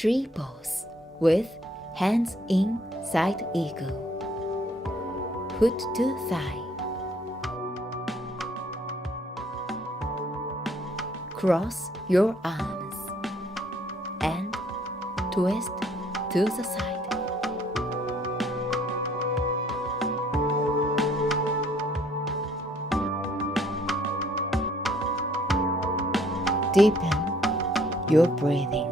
tree pose with hands in side eagle. Foot to thigh. Cross your arms and twist to the side. Deepen your breathing.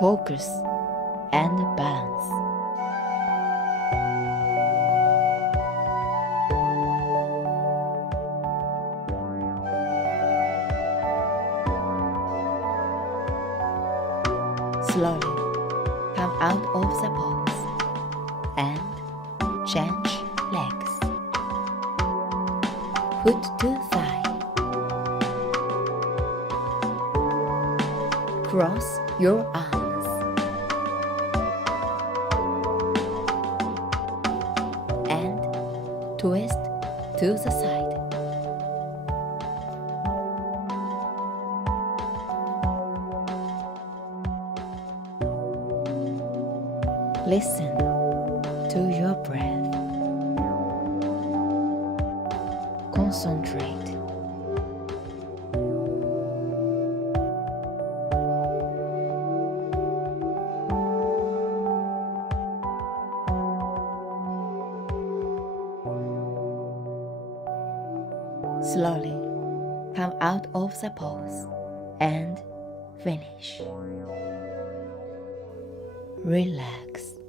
Focus and balance. Slowly come out of the pose and change legs. Foot to thigh. Cross your arms and twist to the side. Listen to your breath. Concentrate. Slowly come out of the pose and finish. Relax.